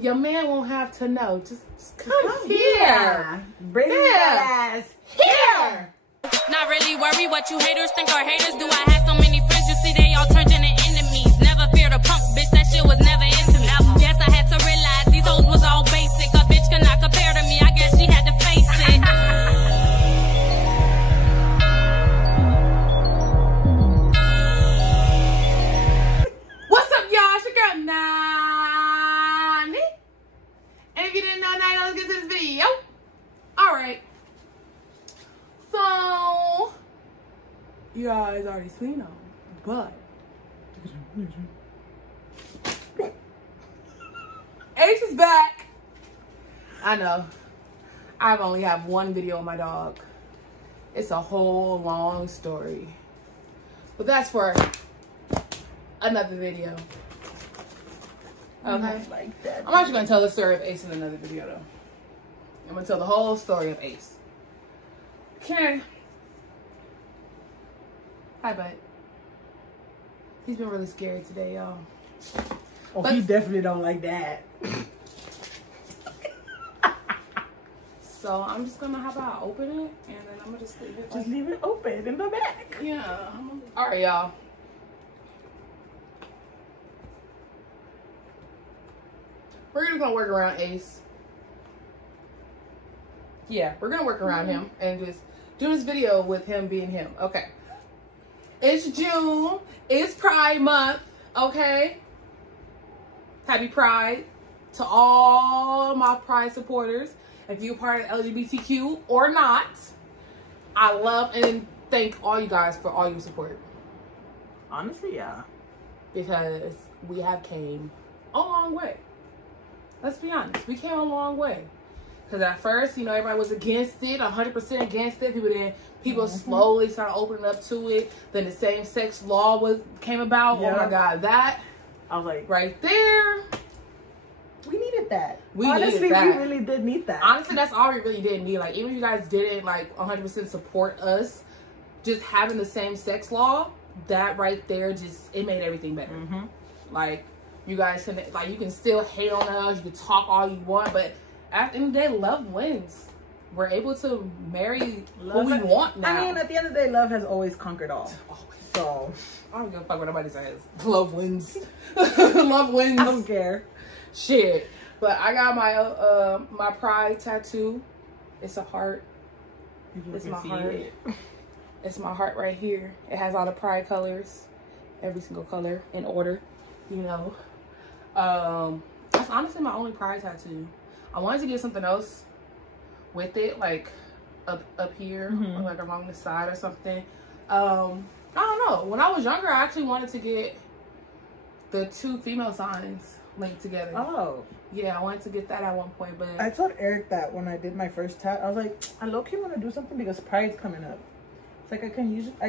Your man won't have to know. Just come here. Bring that ass here. Not really worry what you haters think or haters do. I had so many friends, you see they all turned into enemies. Never feared a punk, bitch, that shit was never into me. Yes, I had to realize these hoes was all basic. A bitch could not compare to me, I guess she had to face it. What's up, y'all? It's your girl, Nani. And if you didn't know Nani, let's get to this video. Alright. So, you guys already seen them, but H is back. I know. I only have one video of my dog. It's a whole long story. But that's for another video. Okay? Like that. I'm actually going to tell the story of Ace in another video, though. I'm going to tell the whole story of Ace. Okay. Hi, bud. He's been really scary today, y'all. Oh, he definitely don't like that. So I'm just gonna have to open it and then I'm gonna just leave it. Just leave it open in the back. Yeah. All right, y'all. We're just gonna work around Ace. Yeah, we're gonna work around him and just do this video with him being him. Okay. It's June. It's Pride Month. Okay. Happy Pride to all my Pride supporters. If you're part of LGBTQ or not, I love and thank all you guys for all your support. Honestly, yeah. Because we have came a long way. Let's be honest. We came a long way. Because at first, you know, everybody was against it, 100% against it. People slowly started opening up to it. Then the same-sex law came about. Yeah. Oh my God, that. I was like, right there. We needed that. Honestly, we really did need that. Honestly, that's all we really did need. Like, even if you guys didn't, like, 100% support us, just having the same-sex law, that right there just, it made everything better. Like, you guys can, like, you can still hate on us. You can talk all you want, but at the end of the day, love wins. We're able to marry who we want now. I mean, at the end of the day, love has always conquered all. Always. So, I don't give a fuck what nobody says. Love wins. Love wins. I don't care. Shit. But I got my my Pride tattoo. It's a heart. It's my heart. It's my heart right here. It has all the Pride colors. Every single color in order. You know. That's honestly my only Pride tattoo. I wanted to get something else with it, like up here, or like along the side or something. I don't know. When I was younger, I actually wanted to get the two female signs linked together. Oh. Yeah, I wanted to get that at one point, but I told Eric that when I did my first tat, I was like, I low-key want to do something because Pride's coming up. It's like I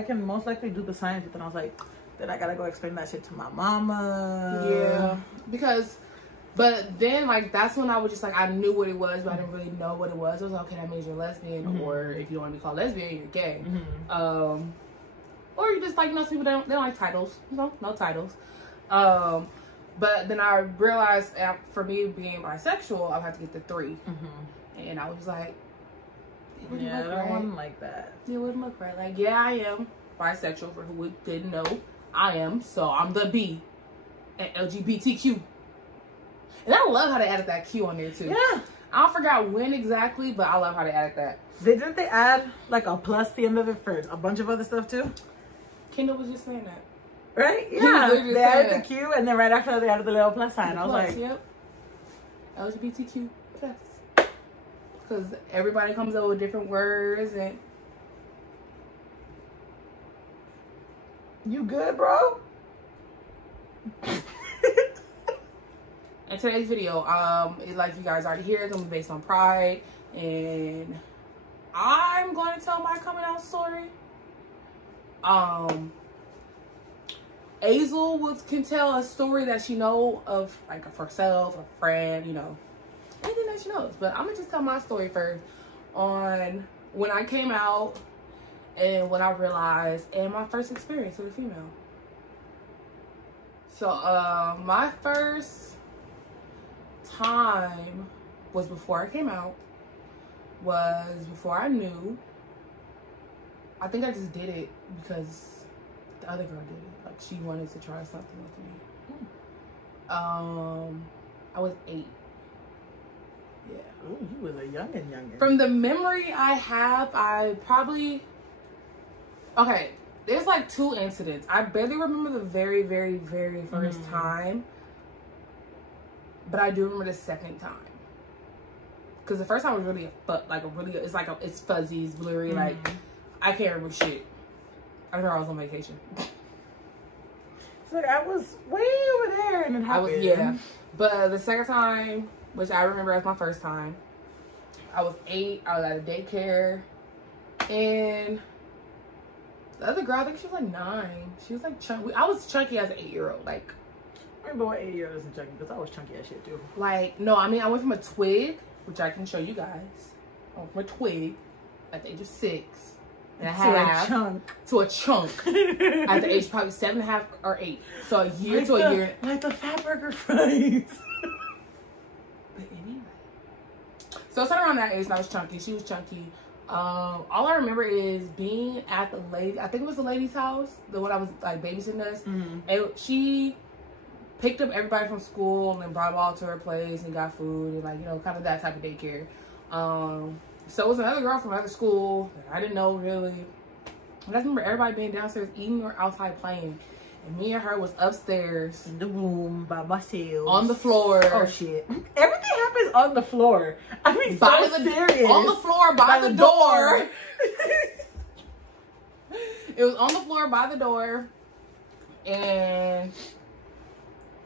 can most likely do the signs, but then I was like, then I gotta go explain that shit to my mama. Yeah, because. But then, like, that's when I was just like, I knew what it was, but I didn't really know what it was. I was like, okay, that means you're lesbian, or if you want to be called lesbian, you're gay. Or you just, like, you know, some people, they don't like titles. You know, no titles. But then I realized, for me being bisexual, I would have to get the 3. And I was like, it wouldn't look right. I wouldn't like that. It wouldn't look right. Like, yeah, I am bisexual, for who didn't know. I am, so I'm the B at LGBTQ. And I love how they added that Q on there too. Yeah. I forgot when exactly, but I love how they added that. Didn't they add like a plus at the end of it for a bunch of other stuff too? Kendall was just saying that. Right? Yeah. They added the Q and then right after that they added the little plus sign. I was like, yep. LGBTQ plus. Because everybody comes up with different words and. You good, bro? In today's video, like you guys already hear, it's gonna be based on Pride, and I'm going to tell my coming out story. Hazel can tell a story that she know of, like, of herself, a friend, you know, anything that she knows. But I'm gonna just tell my story first on when I came out and when I realized, and my first experience with a female. So my first time was before I came out, was before I knew. I think I just did it because the other girl did it. Like, she wanted to try something with me. I was 8. Yeah. Ooh, you was a youngin'. From the memory I have, I probably... Okay, there's like 2 incidents. I barely remember the very, very, very first time. But I do remember the second time. Because the first time was really it's fuzzy, it's blurry, like, I can't remember shit. I remember I was on vacation. So like, I was way over there and it happened. Yeah. But the second time, which I remember as my first time, I was 8, I was at a daycare, and the other girl, I think she was like 9. She was like chunky. I was chunky as an 8-year-old, like. I remember what 8-year-old isn't chunky, because I was chunky as shit too. Like, no, I mean, I went from a twig, which I can show you guys. I went from a twig at the age of 6 and a half to a chunk at the age of probably 7.5 or 8. So a year like to a year. Like the fat burger fries. But anyway. So it's around that age, and I was chunky. She was chunky. All I remember is being at the lady, I think it was the lady's house, the one I was like babysitting us. And she picked up everybody from school and brought them all to her place and got food and, like, you know, kind of that type of daycare. So it was another girl from another school that I didn't know really. But I remember everybody being downstairs eating or outside playing. And me and her was upstairs in the room by myself. On the floor. Oh shit. Everything happens on the floor. I mean, by so serious. On the floor by the door. It was on the floor by the door. And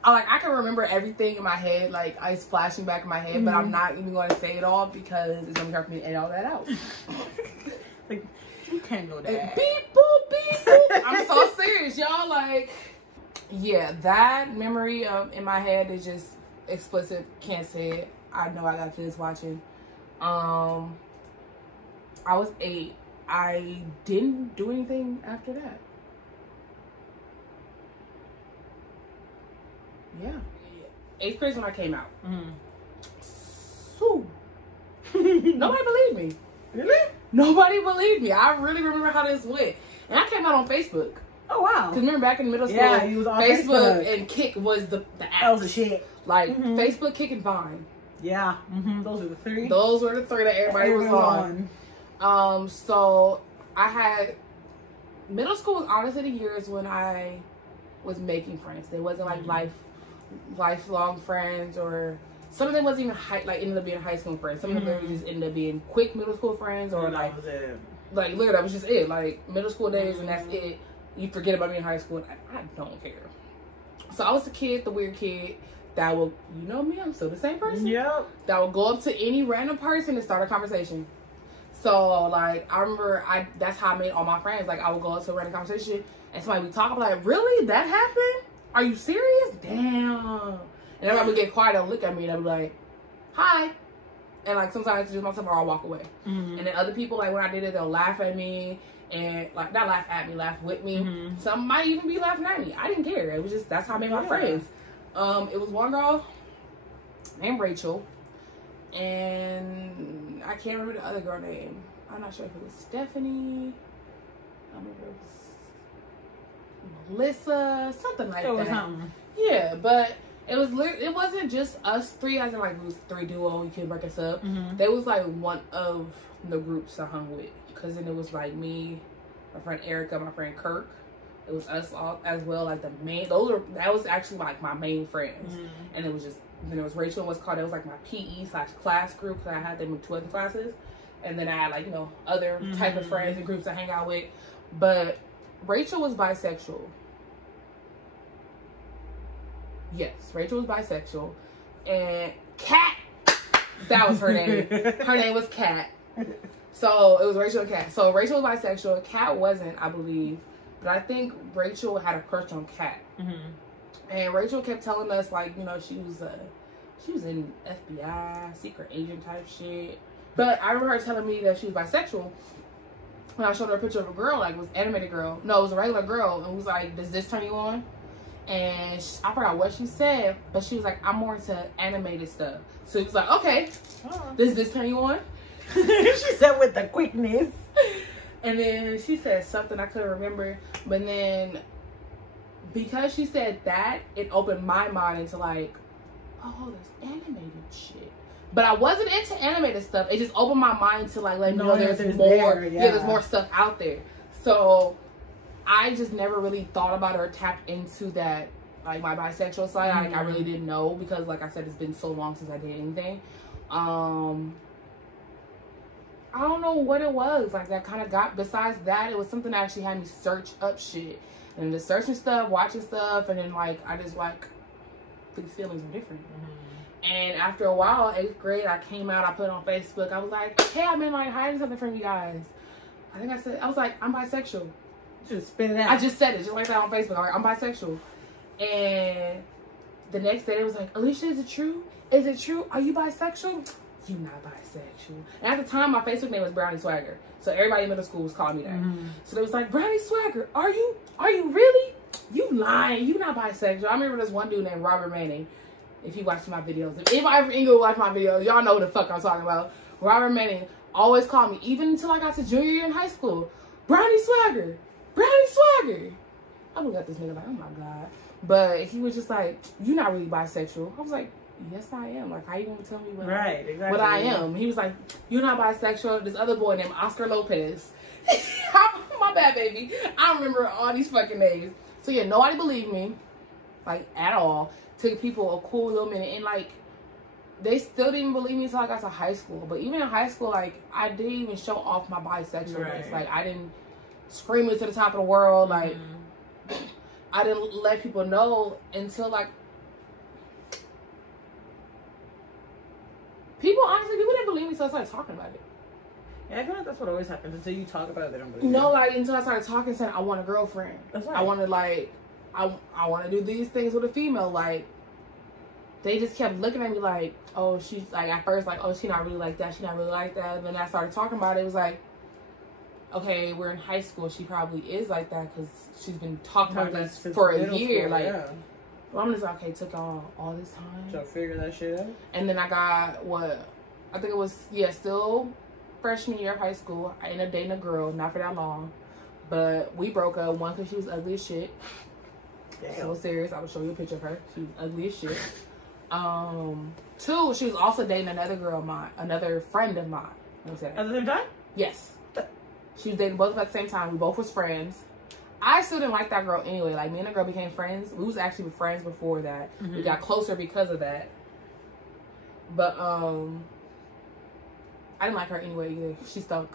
I can remember everything in my head. Like, it's flashing back in my head, but I'm not even going to say it all because it's going to be hard for me to edit all that out. Like, you can't know that. Beep, boop, beep, boop. I'm so serious, y'all. Like, yeah, that memory in my head is just explicit. Can't say it. I know I got kids watching. I was 8. I didn't do anything after that. Yeah. 8th grade when I came out. So, nobody believed me. Really? Nobody believed me. I really remember how this went. And I came out on Facebook. Oh, wow. Because remember back in middle school, yeah, you was on Facebook and Kick was the apps. That was the shit. Like, Facebook, Kick, and Vine. Yeah. Those were the 3. Those were the 3 that everybody was on. So, I had... Middle school was honestly the years when I was making friends. They wasn't like lifelong friends, or some of them wasn't even ended up being high school friends. Some of them just ended up being quick middle school friends, or like literally that was just it. Like middle school days and that's it. You forget about me in high school. And I don't care. So I was the weird kid that will, you know me, I'm still the same person. Yep. That will go up to any random person and start a conversation. So like I remember that's how I made all my friends. Like I would go up to a random conversation and somebody would talk, I'm like, really? That happened? Are you serious? Damn. And everybody would get quiet and look at me and I'd be like, hi. And like sometimes I introduce myself or I'll walk away. And then other people, like when I did it, they'll laugh at me and like not laugh at me, laugh with me. Some might even be laughing at me. I didn't care. It was just, that's how I made my friends. It was one girl named Rachel, and I can't remember the other girl name. I'm not sure if it was Stephanie. I remember it was Melissa, something like that. Yeah, but it wasn't just us 3, as in like it was 3 duo, you could break us up. There was like one of the groups I hung with, because then it was like me, my friend Erica, my friend Kirk. It was us all as well, like the main, that was actually like my main friends. And it was just, then it was Rachel and what's called, it was like my PE/class group, because I had them in 2 other classes. And then I had like, you know, other type of friends and groups to hang out with. But Rachel was bisexual. Yes, Rachel was bisexual. And Kat, that was her name. Her name was Kat. So it was Rachel and Kat. So Rachel was bisexual. Kat wasn't, I believe. But I think Rachel had a crush on Kat. And Rachel kept telling us, like, you know, she was in FBI, secret agent type shit. But I remember her telling me that she was bisexual. When I showed her a picture of a girl, like, it was an animated girl. No, it was a regular girl. And was like, does this turn you on? And I forgot what she said, but she was like, I'm more into animated stuff. So he was like, okay, does this turn you on? She said with the quickness. And then she said something I couldn't remember. But then because she said that, it opened my mind into like, oh, there's animated shit. But I wasn't into animated stuff. It just opened my mind to like let me know there's more. There's more stuff out there. So I just never really thought about it or tapped into that, like my bisexual side. Like I really didn't know because, like I said, it's been so long since I did anything. I don't know what it was like that kind of got. Besides that, it was something that actually had me search up shit and just searching stuff, watching stuff, and then like I just like these feelings are different. And after a while, 8th grade, I came out. I put it on Facebook. I was like, hey, I've been like hiding something from you guys. I think I said, I was like, I'm bisexual. Just spit it out. I just said it, just like that on Facebook. I'm bisexual. And the next day, it was like, Alicia, is it true? Is it true? Are you bisexual? You not bisexual. And at the time, my Facebook name was Brownie Swagger. So everybody in middle school was calling me that. So it was like, Brownie Swagger, are you really? You lying. You not bisexual. I remember this one dude named Robert Manning. If you watch my videos. If anybody from England watch my videos, y'all know what the fuck I'm talking about. Robert Manning always called me, even until I got to junior year in high school, Brownie Swagger. Brownie Swagger. I looked at this nigga like, oh my God. But he was just like, you're not really bisexual. I was like, yes, I am. Like, how you gonna tell me what, what I am? He was like, you're not bisexual. This other boy named Oscar Lopez. My bad, baby. I don't remember all these fucking names. So yeah, nobody believed me, like, at all. Took people a cool little minute. And, like, they still didn't believe me until I got to high school. But even in high school, like, I didn't even show off my bisexualness. Like, I didn't scream it to the top of the world. Like, I didn't let people know until, like, honestly, people didn't believe me until I started talking about it. Yeah, I feel like that's what always happens. Until you talk about it, they don't believe you. No, like, until I started talking, saying, I want a girlfriend. That's right. I want to, like, I want to do these things with a female. Like, they just kept looking at me like, oh, she's, like, at first, like, oh, she not really like that. She not really like that. And then I started talking about it. It was like, okay, we're in high school. She probably is like that because she's been talking about this for a year. Like, well, I'm just like, okay, it took all this time to figure that shit out. And then I got I think it was, still freshman year of high school. I ended up dating a girl, not for that long, but we broke up. One, because she was ugly as shit. Damn. So serious. I will show you a picture of her. She was ugly as shit. 2, she was also dating another girl of mine, another friend of mine. Let me say that. At the same time? Yes. She was dating both of them at the same time. We both was friends. I still didn't like that girl anyway. Like, me and the girl became friends. We was actually friends before that. We got closer because of that. But I didn't like her anyway either. She stunk.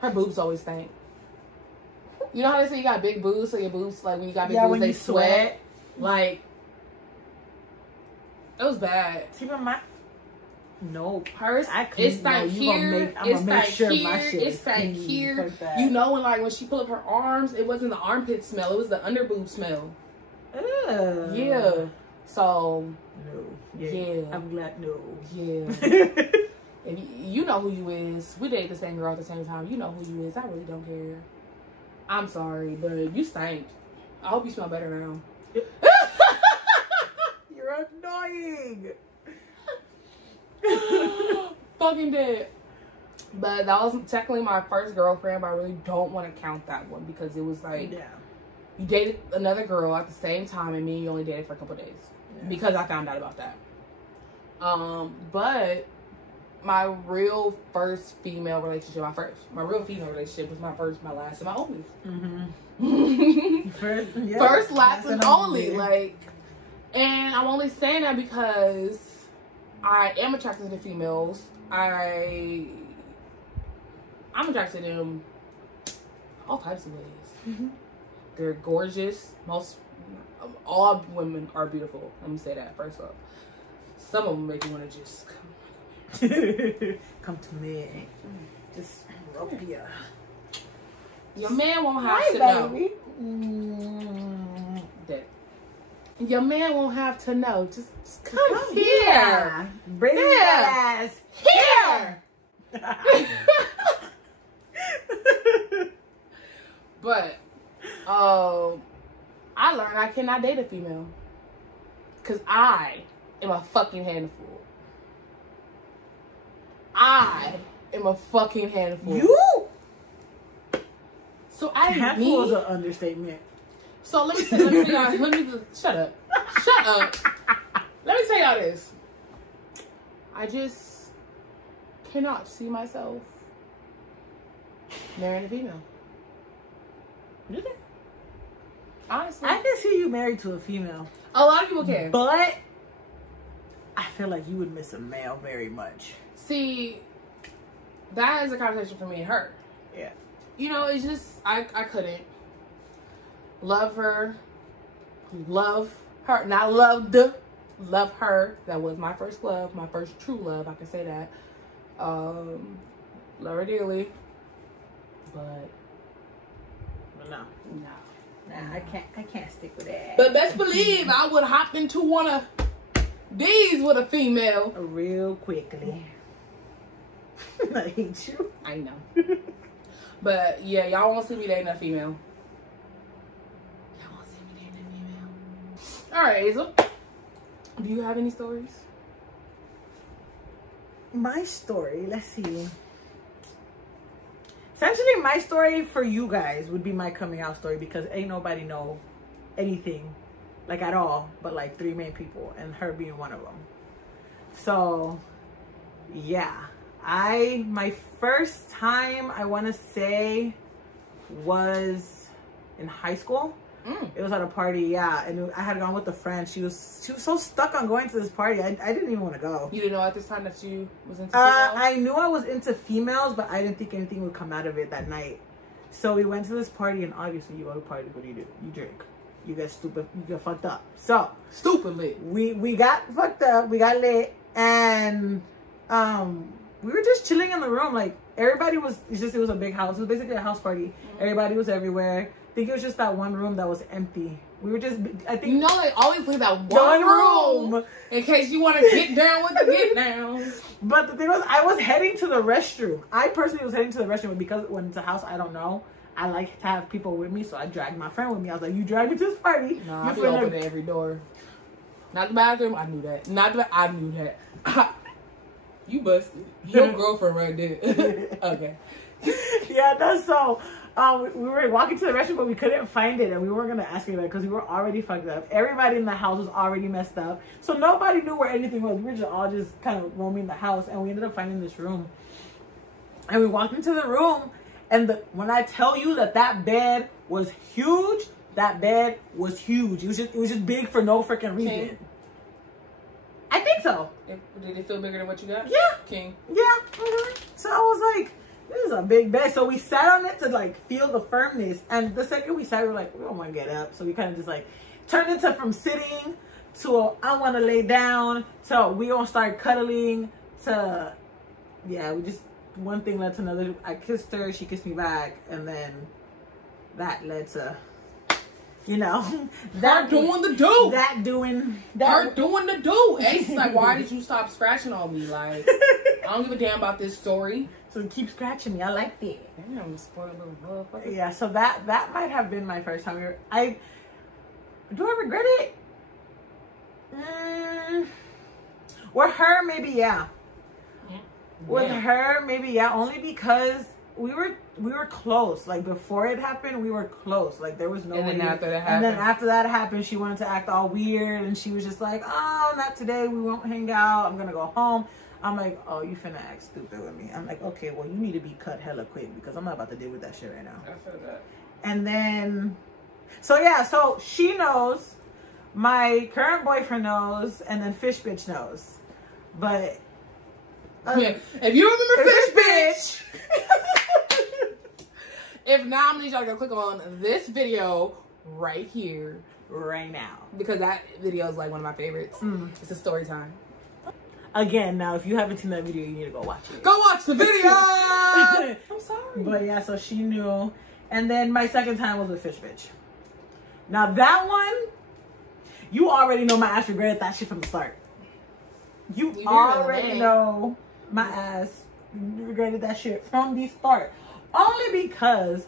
Her boobs always stank. You know how they say you got big boobs, so your boobs, like, when you got big boobs, they sweat? Like, it was bad. See, my nope. Hers, it's like here, it's like here, it's like here. You know, when she pull up her arms, it wasn't the armpit smell, it was the underboob smell. Yeah. So, no. Yeah. I'm glad, no. Yeah. If you know who you is. We dated the same girl at the same time. You know who you is. I really don't care. I'm sorry, but you stank. I hope you smell better now. You're annoying. Fucking dead. But that was technically my first girlfriend, but I really don't want to count that one because it was like, you dated another girl at the same time and me and you only dated for a couple days because I found out about that. But my real first female relationship, my real female relationship was my last, and my only. First, last, and only. Like, and I'm only saying that because I am attracted to females. I'm attracted to them all types of ways. They're gorgeous. All women are beautiful. Let me say that first off. Some of them make you want to just come to me. Just rope ya. Your man won't have to know. That your man won't have to know. Just come here. Bring your ass here. But I learned I cannot date a female. Because I am a fucking handful. I am a fucking handful. You? So I handful is an understatement. So let me tell y'all, shut up. Shut up. Let me tell y'all this. I just cannot see myself marrying a female. Really? Honestly. I can see you married to a female. A lot of people can. But I feel like you would miss a male very much. See, that is a conversation for me and her. Yeah. You know, it's just, I couldn't. Love her. Love her. Not loved. Love her. That was my first love. My first true love. I can say that. Love her dearly. But no. Nah, I can't stick with that. But best believe I would hop into one of these with a female. Real quickly. I hate you. I know. But yeah, y'all won't see me dating a female. Y'all won't see me dating a female. Alright, Hazel. Do you have any stories? My story, let's see. Essentially, my story for you guys would be my coming out story because ain't nobody know anything, like at all, but like 3 main people, and her being one of them. So, yeah. My first time, I want to say, was in high school. It was at a party, yeah, and I had gone with a friend. She was so stuck on going to this party. I didn't even want to go. You didn't know at this time that you was into females? I knew I was into females, but I didn't think anything would come out of it that night. So we went to this party, and obviously you go to a party, what do? You drink. You get stupid, you get fucked up. So stupid lit. We got fucked up, we got lit, and we were just chilling in the room. Like everybody was, it was a big house. It was basically a house party. Everybody was everywhere. I think it was just that one room that was empty. We were just, I think. You know, they always leave that one room in case you want to get down with the get down. But the thing was, I was heading to the restroom. I personally was heading to the restroom, but because when it's a house, I don't know. I like to have people with me, so I dragged my friend with me. I was like, you drag me to this party. No, I be opening every door. Not the bathroom, I knew that. I knew that. You busted. Your girlfriend right there. Okay. Yeah, that's so. We were walking to the restroom, but we couldn't find it, and we weren't gonna ask anybody because we were already fucked up. Everybody in the house was already messed up, so nobody knew where anything was. We were just all just kind of roaming the house, and we ended up finding this room. And we walked into the room, and when I tell you that bed was huge, that bed was huge. It was just big for no freaking reason. King. I think so. Did it feel bigger than what you got? Yeah. King. Yeah. So I was like, this is a big bed. So we sat on it to like feel the firmness. And the second we sat, we were like, we don't want to get up. So we kind of just like turned into from sitting to I want to lay down to we gonna start cuddling to, yeah, we just, one thing led to another. I kissed her, she kissed me back, and then that led to, you know, that doing the do. That doing that. Her doing the do. Ace is like, why did you stop scratching on me? Like, I don't give a damn about this story. So keep scratching me. I like that. Damn, spoiled little motherfucker. Yeah, so that might have been my first time. Do I regret it? With her, maybe yeah. With her, maybe yeah. Only because we were close. Like before it happened, we were close. Like there was no. And then after that happened. And then after that happened, she wanted to act all weird, and she was just like, "Oh, not today. We won't hang out. I'm gonna go home." I'm like, "Oh, you finna act stupid with me." I'm like, "Okay, well, you need to be cut hella quick because I'm not about to deal with that shit right now." I feel that. And then, so yeah, so she knows, my current boyfriend knows, and then Fish Bitch knows, but. Yeah. If you remember Fish Bitch, if not, I'm gonna need y'all to go click on this video right here, right now, because that video is like one of my favorites. It's a story time. Again, now if you haven't seen that video, you need to go watch it. Go watch the video. I'm sorry. But yeah, so she knew, and then my second time was with Fish Bitch. Now that one, you already know my ass regretted that shit from the start. You already know my ass regretted that shit from the start. Only because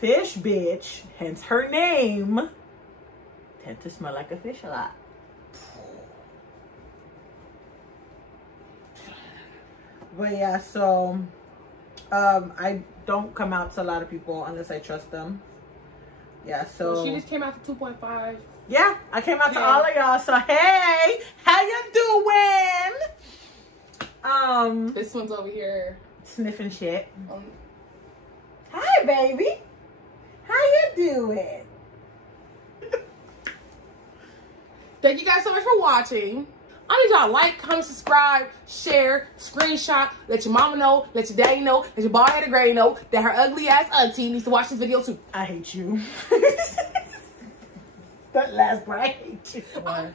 Fish Bitch, hence her name, tend to smell like a fish a lot. But yeah, so I don't come out to a lot of people unless I trust them. Yeah, so well, she just came out to 2.5. Yeah, I came out to all of y'all. So hey, how you doing? This one's over here sniffing shit. Hi, baby. How you doing? Thank you guys so much for watching. I need y'all to like, comment, subscribe, share, screenshot, let your mama know, let your daddy know, let your bald-headed granny know that her ugly ass auntie needs to watch this video too. I hate you. That last part, I hate you. 1,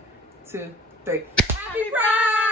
2, 3. Happy Pride!